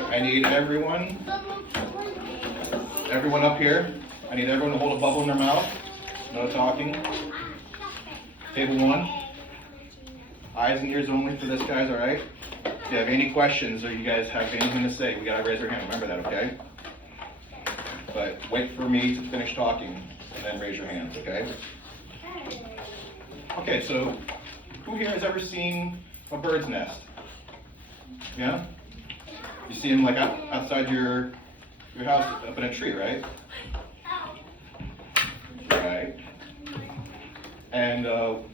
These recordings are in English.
right, I need everyone up here. I need everyone to hold a bubble in their mouth. No talking. Table 1. Eyes and ears only for this, guys, all right? If you have any questions or you guys have anything to say, we gotta raise our hand. Remember that, okay? But wait for me to finish talking and then raise your hands, okay? Okay, so who here has ever seen a bird's nest? Yeah? You see them like outside your house up in a tree, right? Right. And okay.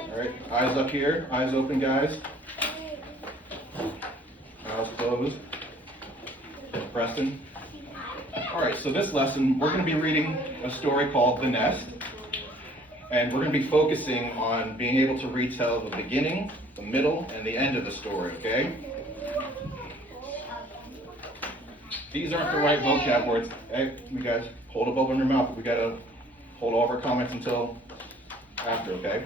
All right, eyes up here, eyes open, guys. Eyes closed. Preston. All right, so this lesson, we're going to be reading a story called The Nest. And we're going to be focusing on being able to retell the beginning, the middle, and the end of the story, okay? These aren't the right vocab words. Hey, you guys, hold a bubble in your mouth. We got to hold all of our comments until after, okay?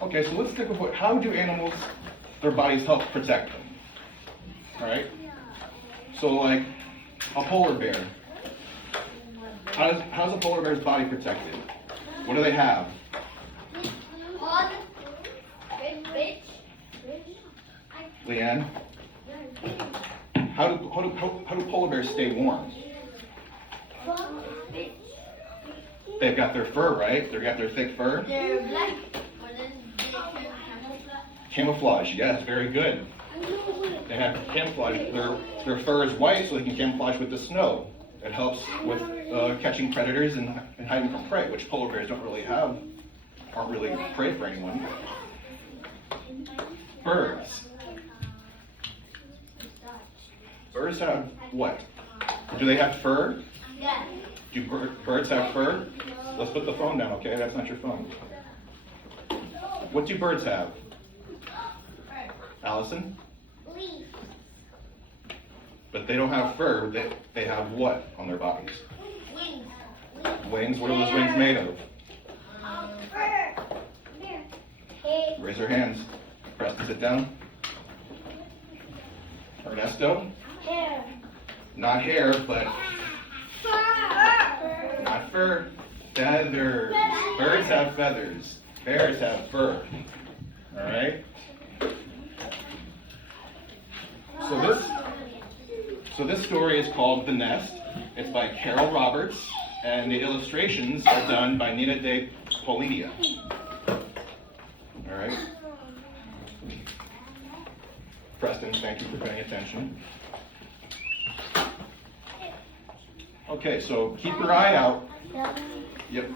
Okay, so let's think of how do animals, their bodies help protect them? All right? So like a polar bear. How's a polar bear's body protected? What do they have? Leanne? How do polar bears stay warm? They've got their fur, right? They've got their thick fur. They're black. Camouflage, yes, very good. They have camouflage. Their fur is white, so they can camouflage with the snow. It helps with catching predators and hiding from prey, which polar bears don't really have, aren't really prey for anyone. Birds. Birds have what? Do they have fur? Yeah. Do birds have fur? Let's put the phone down, okay? That's not your phone. What do birds have? Allison? Leaf. But they don't have fur. They have what on their bodies? Wings. Wings? What are those wings made of? Fur. Here. Raise your hands. Preston, sit down. Ernesto? Hair. Not hair, but Fur. not fur. Feathers. Birds have feathers. Bears have fur. All right? So this story is called The Nest. It's by Carol Roberts, and the illustrations are done by Nina de Polinia. All right? Preston, thank you for paying attention. Okay, so keep your eye out. Yep.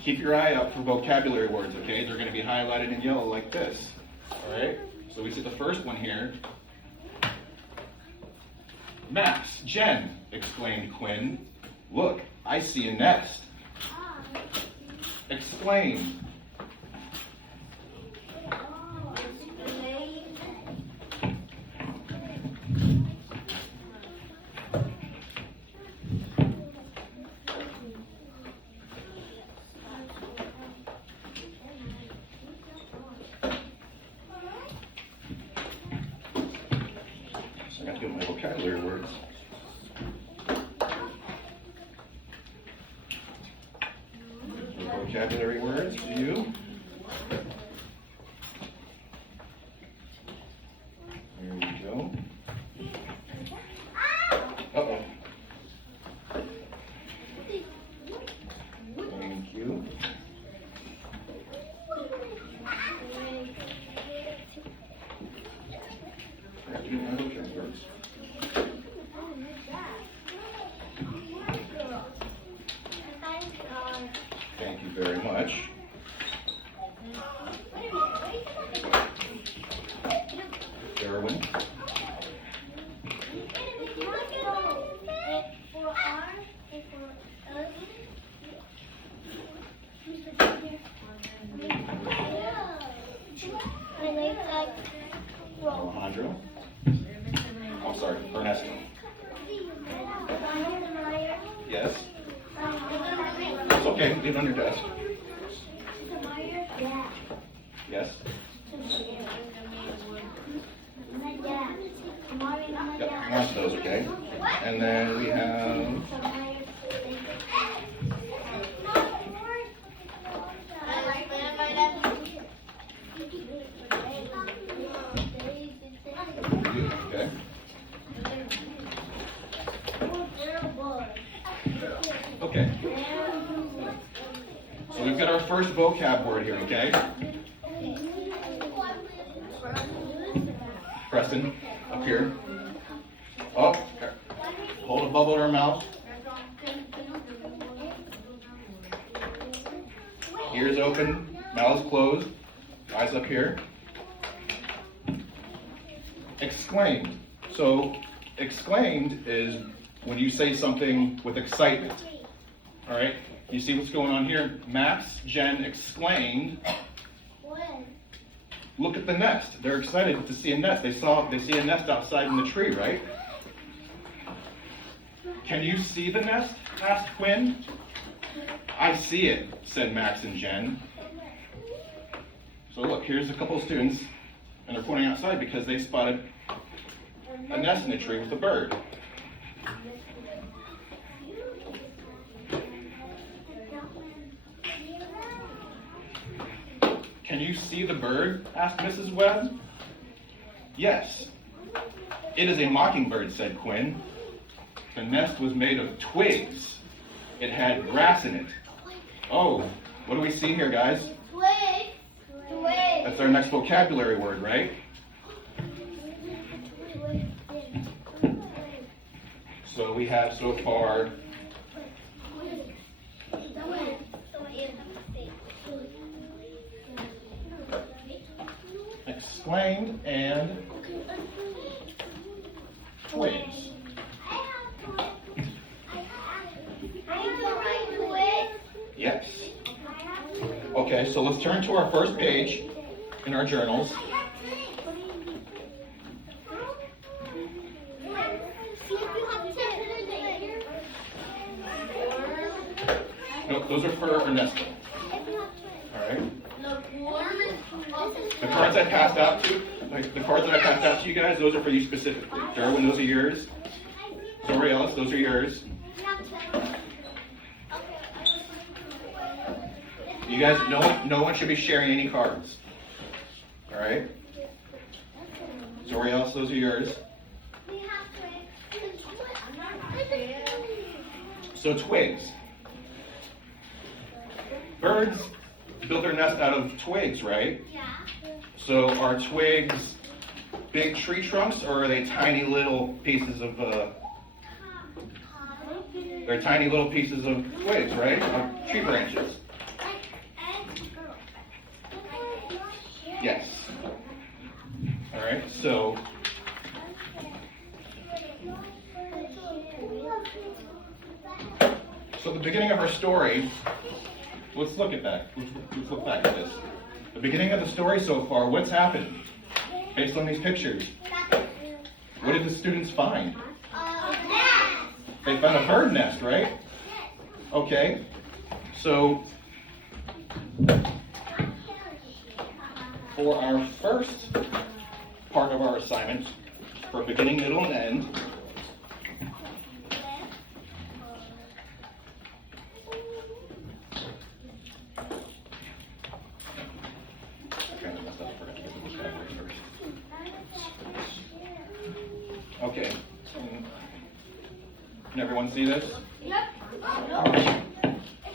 Keep your eye out for vocabulary words, okay? They're going to be highlighted in yellow like this. All right? So we see the first one here. Max, Jen, exclaimed Quinn. Look, I see a nest. Explain. So I got to get my vocabulary words. Vocabulary words for you. There we go. Uh-oh. Thank you. I have to do my vocabulary words. Thank you. very much. Darwin. Alejandro. I'm sorry, Ernesto. Yes? It's okay, leave it on your desk. Yes? Yep, hang on to those, okay? And then we have... Okay. Okay. So we've got our first vocab word here, okay? Preston, up here. Oh, hold a bubble in our mouth. Ears open, mouths closed, eyes up here. Exclaimed. So, exclaimed is when you say something with excitement. All right? You see what's going on here? Max, Jen exclaimed. Look at the nest. They're excited to see a nest. They see a nest outside in the tree, right? Can you see the nest? Asked Quinn. I see it, said Max and Jen. So look, here's a couple of students, and they're pointing outside because they spotted a nest in a tree with a bird. Can you see the bird? Asked Mrs. Webb. Yes. It is a mockingbird, said Quinn. The nest was made of twigs. It had grass in it. Oh, what do we see here, guys? That's our next vocabulary word, right? So we have so far exclaimed and twigs. Yes. Okay, so let's turn to our first page in our journals. No, those are for Ernesto. All right. The cards I passed out to, the cards that I passed out to you guys, those are for you specifically. Darwin, those are yours. Zori Ellis, those are yours. You guys, no one should be sharing any cards. All right. Zori Ellis, those are yours. So twigs. Birds build their nest out of twigs, right? Yeah. So are twigs big tree trunks, or are they tiny little pieces of, they're tiny little pieces of twigs, right? Of tree branches. Yes. All right, so the beginning of our story, let's look at that. Let's look back at this. The beginning of the story so far, what's happened? Based on these pictures, what did the students find? They found a bird nest, right? Okay, so for our first part of our assignment, for beginning, middle, and end, okay, can everyone see this? Yep.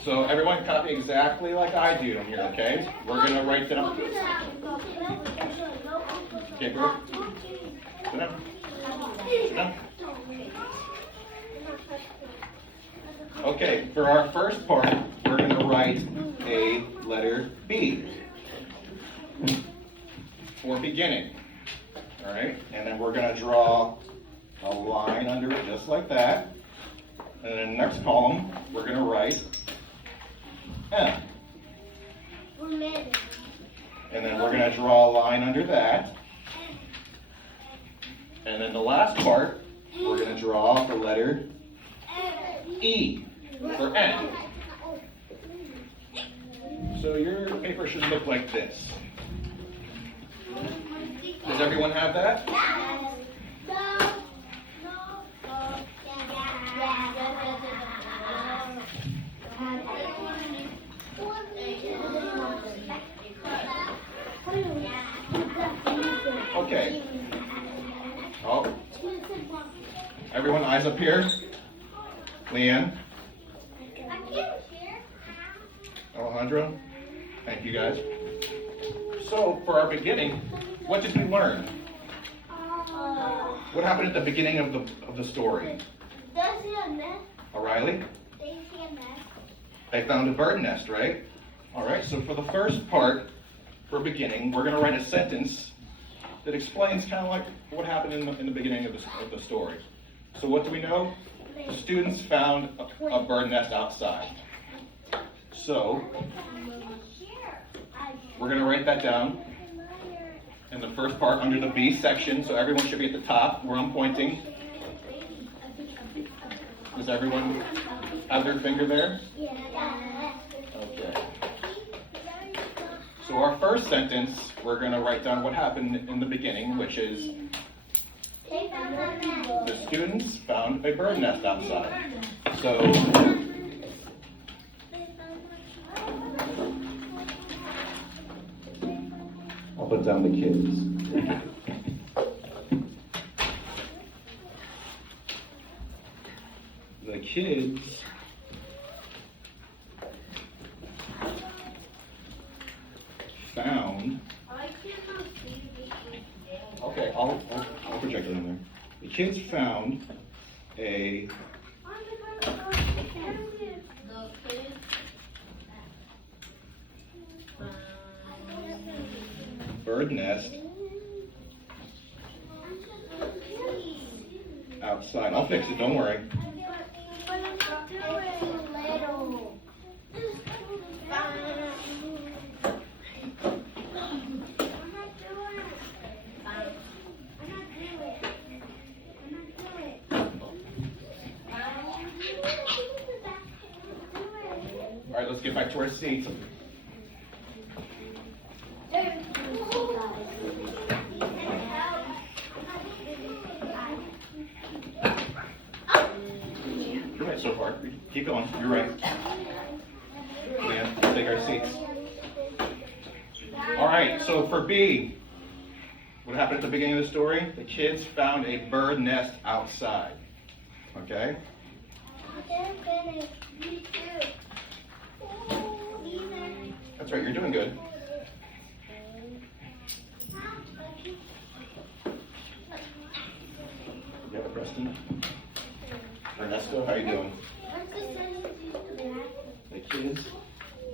So everyone copy exactly like I do here, okay? We're going to write down. Okay, bro. Sit down. Sit down. Okay, for our first part, we're going to write a letter B for beginning. All right, and then we're going to draw a line under it just like that. And in the next column, we're going to write M. And then we're going to draw a line under that. And then the last part, we're going to draw the letter E for N. So your paper should look like this. Does everyone have that? Okay. Oh. Everyone, eyes up here. Leanne. Alejandro. Thank you guys. So, for our beginning, what did we learn? What happened at the beginning of the story? O'Reilly? They found a bird nest, right? All right, so for the first part, for beginning, we're going to write a sentence that explains kind of like what happened in the beginning of the story. So what do we know? The students found a bird nest outside. So, we're going to write that down in the first part under the B section, so everyone should be at the top where I'm pointing. Does everyone have their finger there? Okay. So our first sentence, we're going to write down what happened in the beginning, which is the students found a bird nest outside. So I'll put down the kids. The kids found. Okay, I'll project it in there. The kids found a bird nest outside. I'll fix it, don't worry. All right, let's get back to our seats. You're right so far. Keep going. You're right. Man, let's take our seats. All right, so for B, what happened at the beginning of the story? The kids found a bird nest outside. Okay? That's right, you're doing good. Yeah, Preston. Ernesto, how you doing? The kids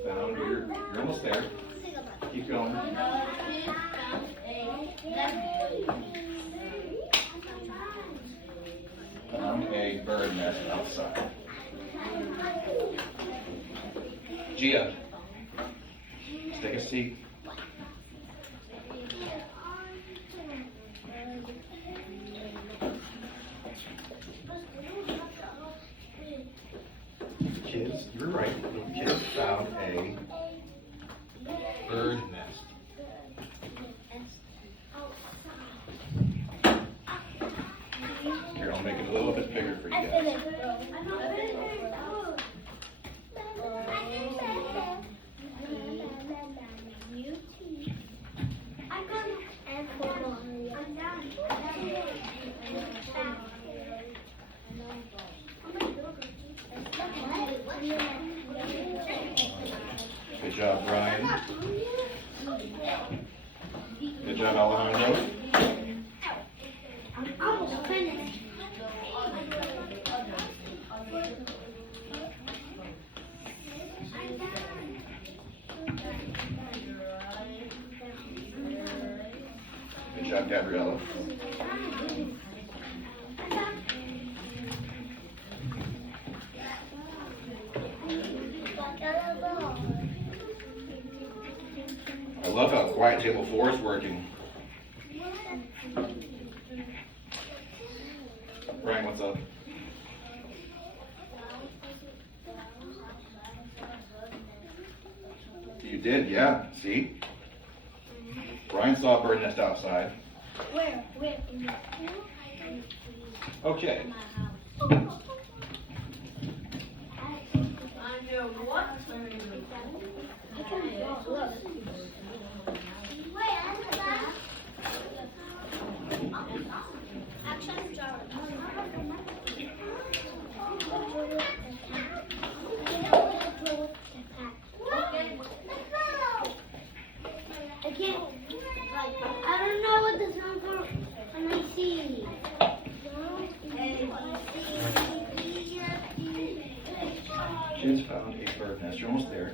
found you're almost there. Keep going. Found a bird nest outside. Gia, let's take a seat. Kids, you're right. The kids found a bird nest. Here, I'll make it a little bit bigger for you guys. Good job, Brian. Good job, Alejandro. I'm almost finished. I'm done. job, Gabriella. I love how Quiet Table 4 is working. Brian, what's up? You did, yeah. See? Brian saw a bird nest outside. Where? Okay. I know what. Look. Action jar. I can't. I don't know what the sound for. Let me see. Kids found a bird nest. You're almost there.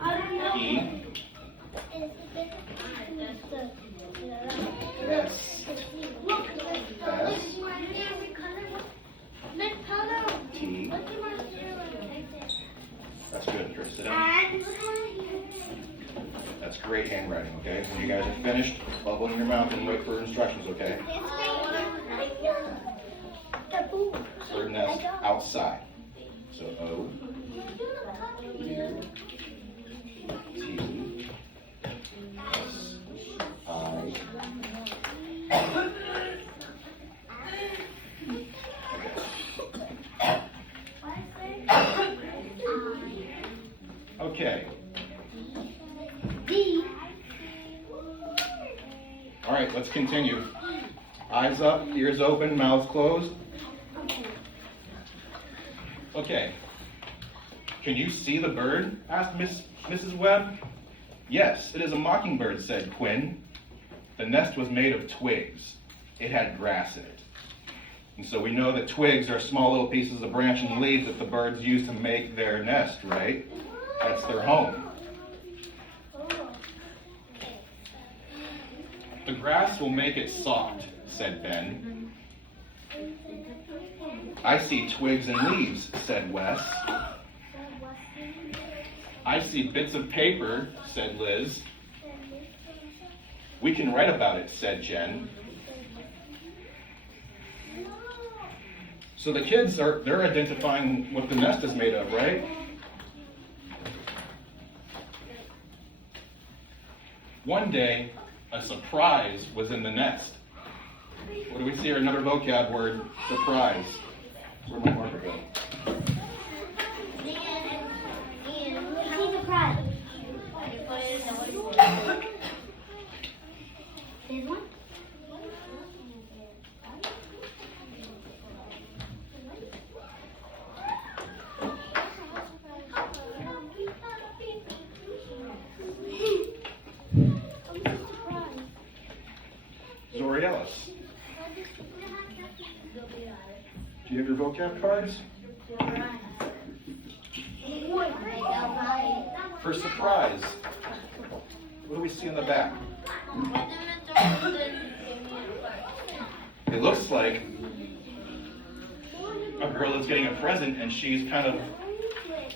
I don't know. E. Nest. Look. S. T. That's good, Chris. Sit down. That's great handwriting, okay? When you guys are finished, bubble in your mouth and wait for instructions, okay? Bird nest outside. So O. U. T. S. I. Okay. D. All right, let's continue. Eyes up, ears open, mouths closed. Okay. Can you see the bird? Asked Mrs. Webb. Yes, it is a mockingbird, said Quinn. The nest was made of twigs. It had grass in it. And so we know that twigs are small little pieces of branch and leaves that the birds use to make their nest, right? That's their home. The grass will make it soft, said Ben. I see twigs and leaves, said Wes. I see bits of paper, said Liz. We can write about it, said Jen. So the kids they're identifying what the nest is made of, right? One day, a surprise was in the nest. What do we see here? Another vocab word, surprise. Where'd my marker go? There's one. Zori Ellis. Do you have your vocab cards? For surprise. What do we see in the back? It looks like a girl is getting a present and she's kind of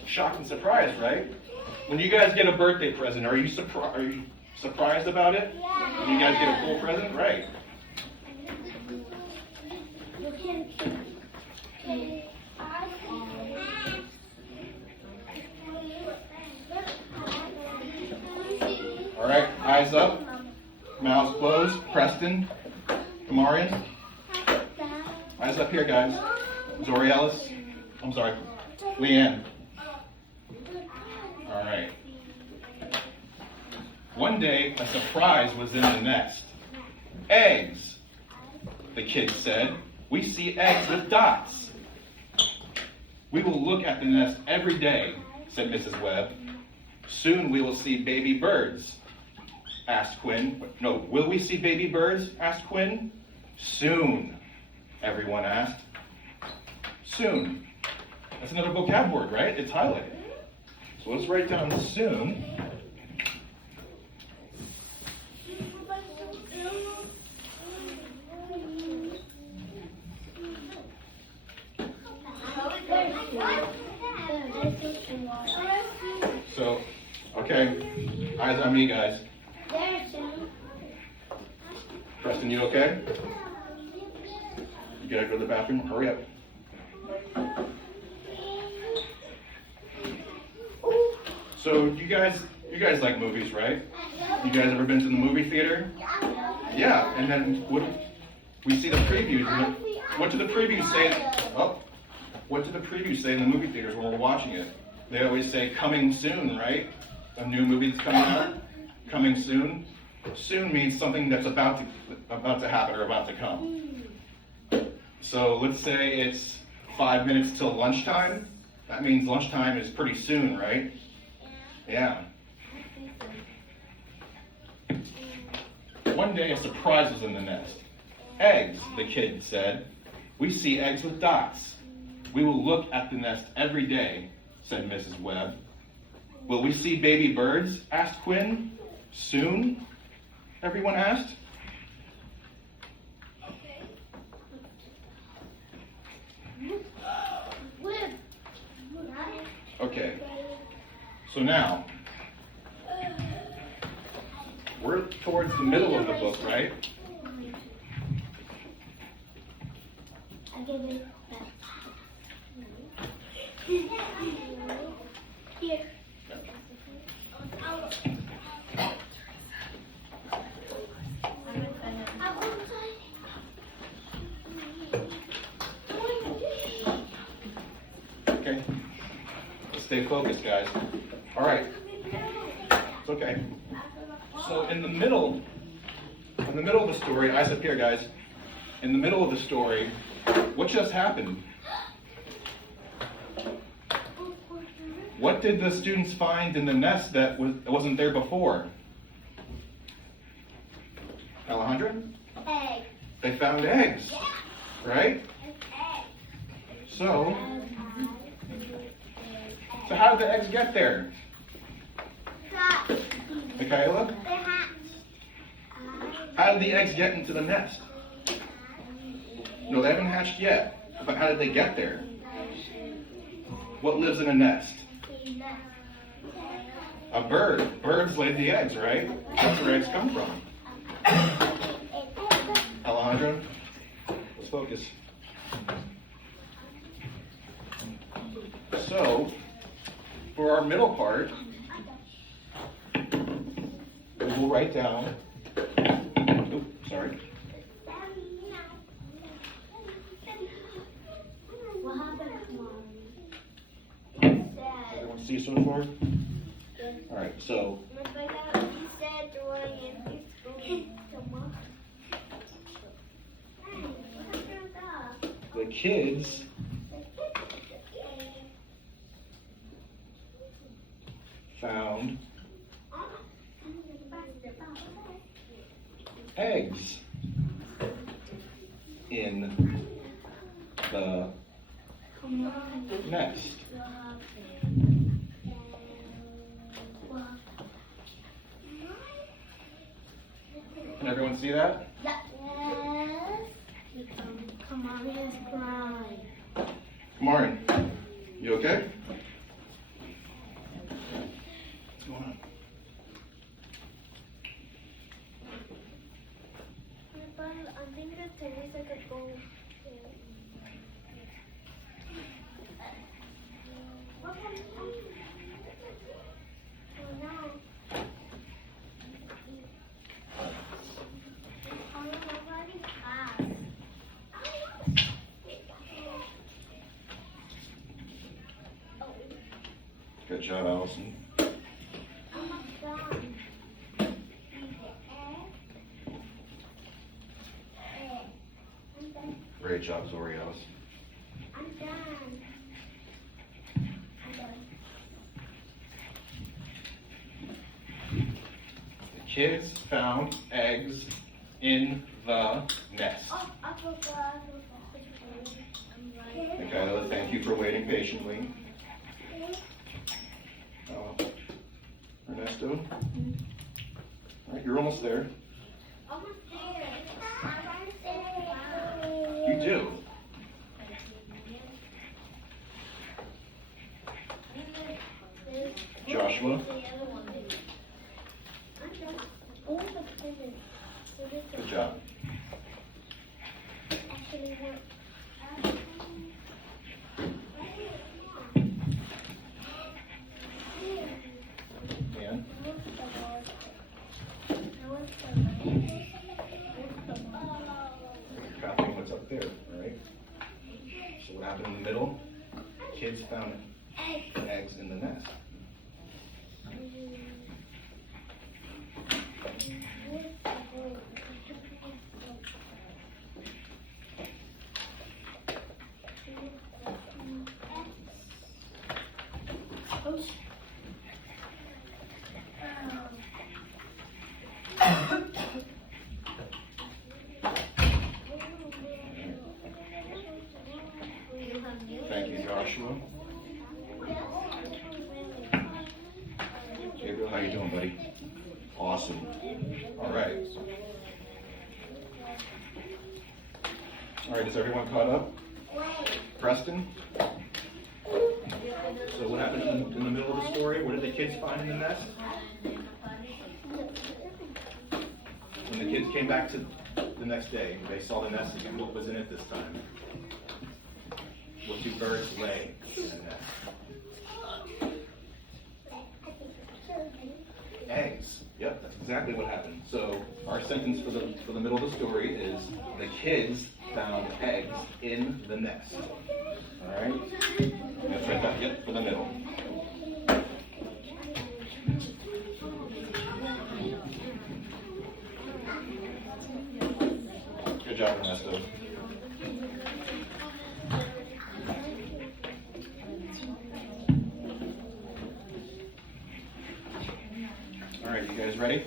shocked and surprised, right? When you guys get a birthday present, are you surprised about it? When you guys get a cool present? Right. All right, eyes up, mouths closed. Preston, Kamarian. Eyes up here, guys. Zori Ellis. I'm sorry, Leanne. All right. One day, a surprise was in the nest. Eggs, the kids said. We see eggs with dots. We will look at the nest every day, said Mrs. Webb. Soon we will see baby birds, asked Quinn. No, will we see baby birds? Asked Quinn. Soon, everyone asked. Soon. That's another vocab word, right? It's highlighted. So let's write down soon. So, okay, eyes on me, guys. There, soon. Preston, you okay? You gotta go to the bathroom. Hurry up. So you guys like movies, right? You guys ever been to the movie theater? Yeah. And then what? We see the previews. And what do the previews say? Oh, what do the previews say in the movie theaters when we're watching it? They always say "coming soon," right? A new movie that's coming out. Coming soon. Soon means something that's about to happen or about to come. So let's say it's 5 minutes till lunchtime. That means lunchtime is pretty soon, right? Yeah. One day a surprise was in the nest. Eggs, the kid said. We see eggs with dots. We will look at the nest every day, said Mrs. Webb. Will we see baby birds? Asked Quinn. Soon? Everyone asked. Okay, so now, we're towards the middle of the book, right? I give it back. Here. Okay, stay focused, guys. All right, it's okay. So in the middle of the story, eyes up here, guys. In the middle of the story, what just happened? What did the students find in the nest that wasn't there before? Alejandra? Egg. They found eggs, right? So how did the eggs get there? Michaela? They hatch. How did the eggs get into the nest? No, they haven't hatched yet. But how did they get there? What lives in a nest? A bird. Birds lay the eggs, right? That's where eggs come from. Alejandra, let's focus. So, for our middle part, we'll write down. Oops, sorry. Everyone see so far? All right, so the kids found eggs in the nest. Can everyone see that? Yes. Come on, he's crying. Kamarin, you okay? What's going on? I think that Teresa could go. Good job, Allison. Great job, Zori, Allison. I'm done. The kids found eggs in the nest. Oh, I forgot. Michaela, thank you for waiting patiently. Ernesto? All right, you're almost there. Almost there. Almost there. You do. Josh, Joshua. Good job. And copying what's up there, all right? So what happened in the middle? Kids found eggs in the nest. Thank you, Joshua. Gabriel, how you doing, buddy? Awesome. All right. All right, is everyone caught up? Preston? So what happened in the middle of the story? What did the kids find in the nest? When the kids came back to the next day, they saw the nest again. What was in it this time? What do birds lay in a nest? Eggs. Yep, that's exactly what happened. So our sentence for the middle of the story is the kids found eggs in the nest. All right? Let's write that. Yep, for the middle. Good job, Ernesto. All right, you guys ready?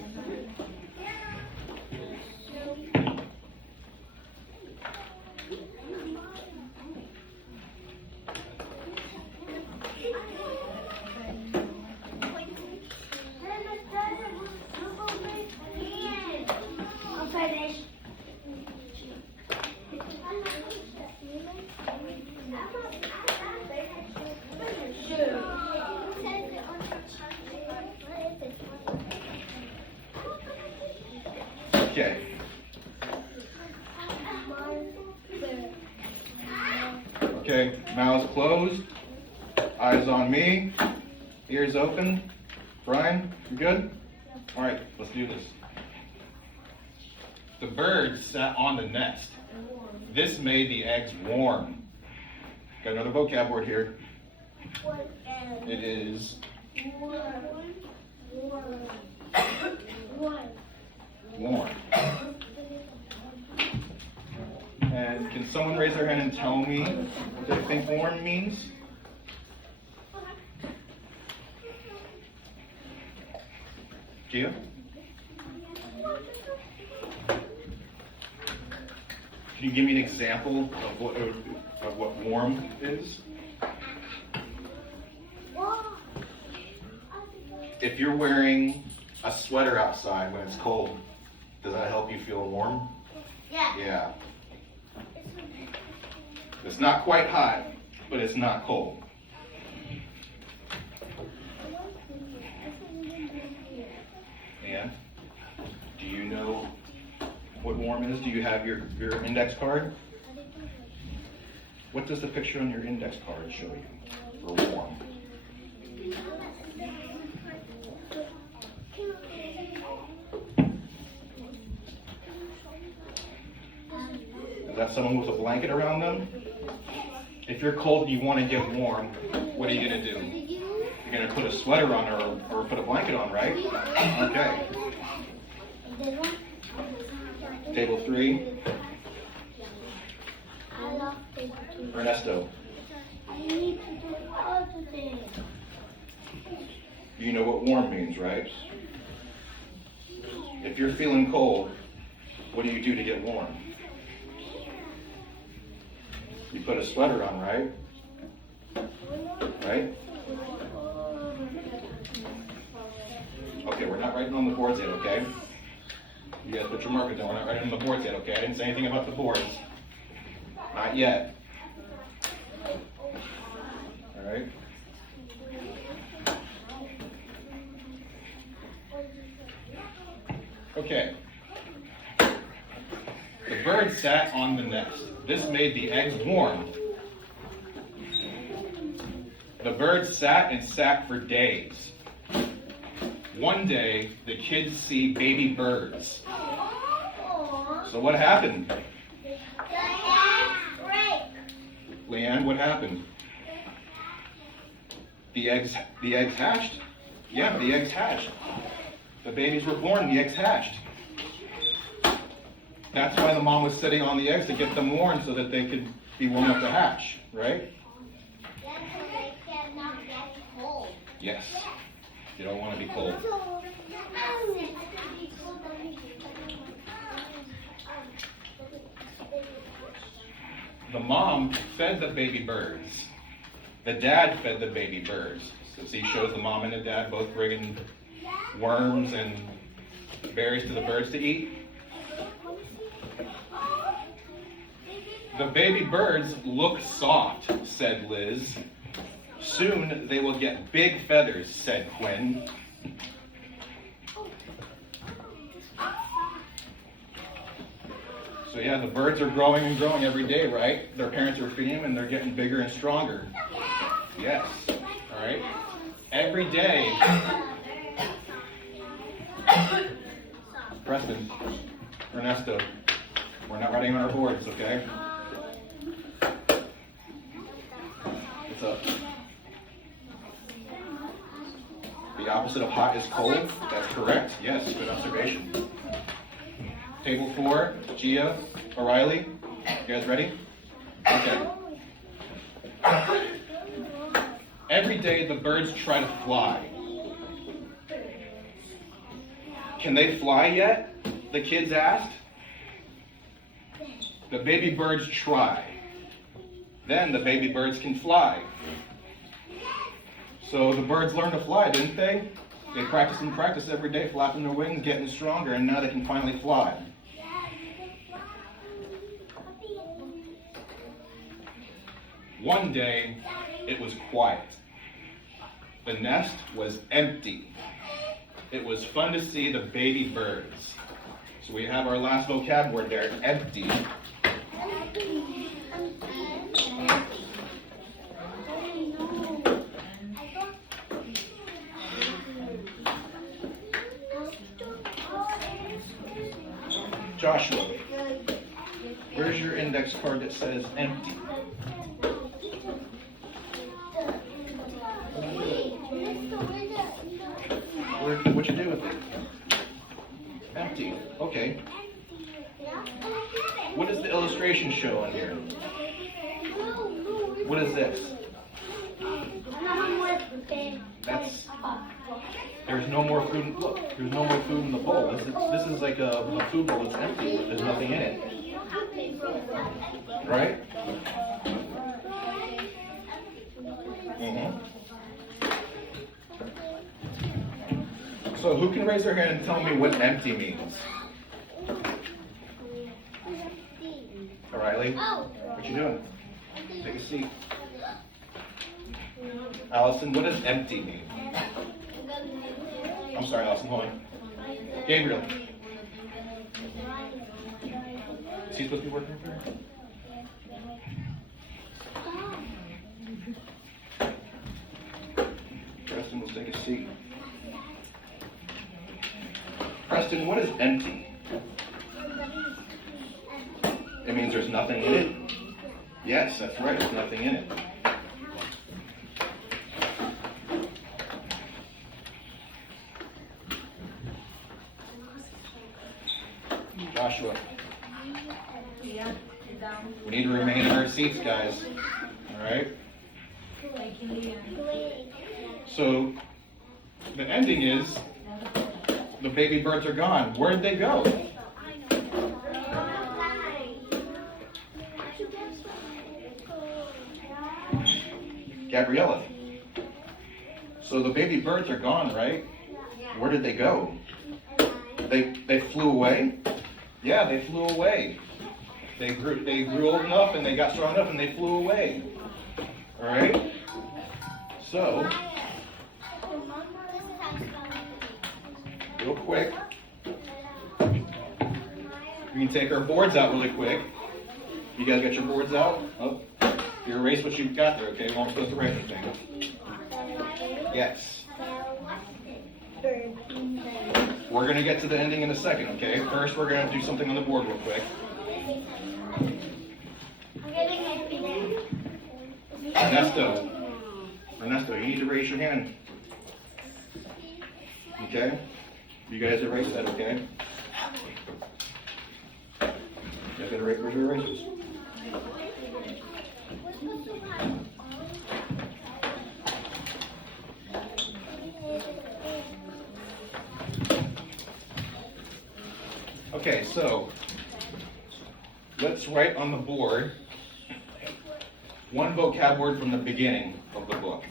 Okay. Okay, mouths closed, eyes on me, ears open. Brian, you good? All right, let's do this. The birds sat on the nest. This made the eggs warm. Got another vocab word here. It is warm. And can someone raise their hand and tell me what they think warm means? Gia? Can you give me an example of what warm is? If you're wearing a sweater outside when it's cold, does that help you feel warm? Yeah. Yeah. It's not quite hot, but it's not cold. And do you know what warm is? Do you have your index card? What does the picture on your index card show you for warm? Is that someone with a blanket around them? If you're cold and you want to get warm, what are you going to do? You're going to put a sweater on or put a blanket on, right? Okay. Table 3. Ernesto. You know what warm means, right? If you're feeling cold, what do you do to get warm? You put a sweater on, right? Right? Okay, we're not writing on the boards yet, okay? You guys put your marker down. We're not writing on the boards yet, okay? I didn't say anything about the boards. Not yet. All right? Okay. The bird sat on the nest. This made the eggs warm. The bird sat and sat for days. One day, the kids see baby birds. So what happened? Leanne, what happened? The eggs hatched. Yeah, the eggs hatched. The babies were born, the eggs hatched. That's why the mom was sitting on the eggs to get them warm so that they could be warm enough to hatch, right? Yes. You don't want to be cold. The mom fed the baby birds. The dad fed the baby birds. So see, shows the mom and the dad both bringing worms and berries to the birds to eat. The baby birds look soft, said Liz. Soon they will get big feathers, said Quinn. So yeah, the birds are growing and growing every day, right? Their parents are feeding them and they're getting bigger and stronger. Yes. All right. Every day. Preston, Ernesto, we're not writing on our boards, okay? What's up? The opposite of hot is cold. That's correct. Yes, good observation. Table 4, Gia, O'Reilly. You guys ready? Okay. Every day the birds try to fly. Can they fly yet? The kids asked. The baby birds try. Then the baby birds can fly. So the birds learned to fly, didn't they? They practice and practice every day, flapping their wings, getting stronger, and now they can finally fly. One day, it was quiet. The nest was empty. It was fun to see the baby birds. So we have our last vocab word there, empty. Joshua, where's your index card that says empty? What'd you do with it? Empty. Okay. What does the illustration show on here? What is this? That's. There's no more food. Look, there's no more food in the bowl. This is like a food bowl that's empty. There's nothing in it. Right? Mm-hmm. So who can raise their hand and tell me what empty means? O'Reilly, what you doing? Take a seat. Allison, what does empty mean? I'm sorry, Allison, hold on. Gabriel. Is he supposed to be working for her? Preston will take a seat. Preston, what is empty? It means there's nothing in it? Yes, that's right, there's nothing in it. Joshua. We need to remain in our seats, guys. All right? So, the ending is, the baby birds are gone. Where'd they go? Gabriella. So the baby birds are gone, right? Where did they go? They flew away? Yeah, they flew away. They grew old enough and they got strong enough and they flew away. All right? So, real quick, We can take our boards out really quick. You guys got your boards out? Oh, you erase what you've got there, okay? We aren't supposed to write anything. Yes. We're going to get to the ending in a second, okay? First, we're going to do something on the board real quick. Ernesto, you need to raise your hand. Okay? You guys are raised that, okay? You guys gotta raise your raises. Okay, so let's write on the board one vocab word from the beginning of the book.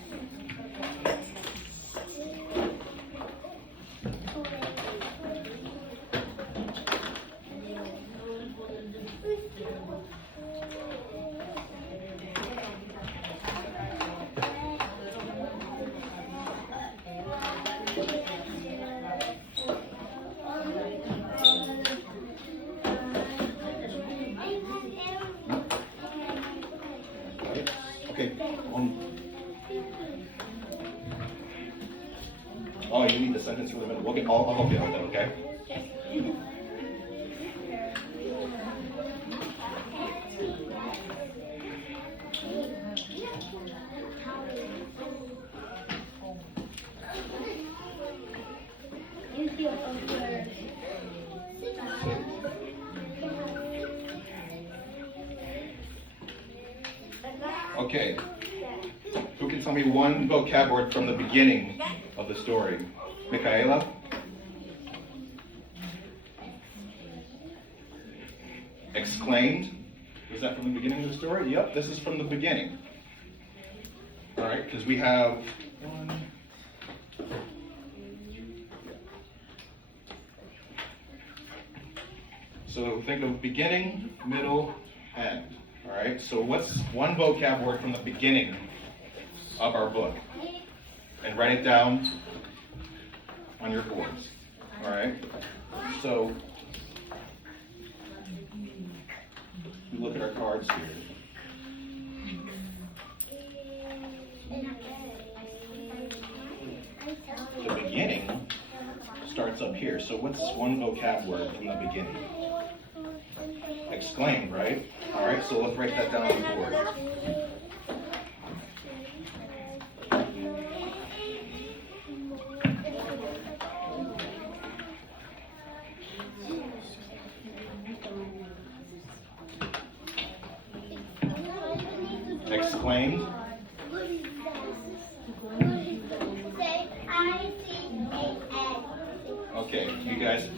Okay. Oh, you need the sentence for the middle. Okay, I'll help you out with that, okay? Okay. Who can tell me one vocab word from the beginning of the story? Michaela? Exclaimed? Was that from the beginning of the story? Yep, this is from the beginning. All right, because we have one. So think of beginning, middle, end. All right, so what's one vocab word from the beginning of our book? And write it down on your boards. All right, so we look at our cards here. The beginning starts up here. So what's one vocab word from the beginning? Exclaimed, right? All right, so let's write that down on the board. Exclaimed. Okay, you guys.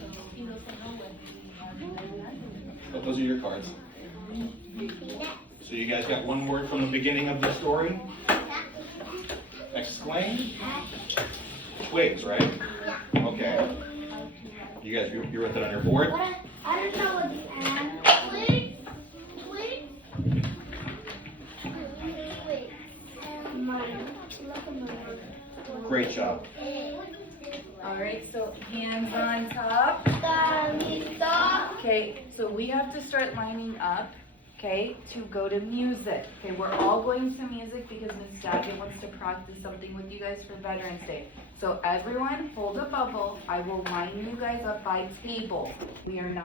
Oh, those are your cards. So you guys got one word from the beginning of the story? Exclaimed? Twigs, right? Okay. You guys, you wrote that on your board? I don't know what the and. Great job. All right, so hands on top. Okay, so we have to start lining up, okay, to go to music. Okay, we're all going to music because Ms. Daggett wants to practice something with you guys for Veterans Day. So everyone hold a bubble. I will line you guys up by table. We are not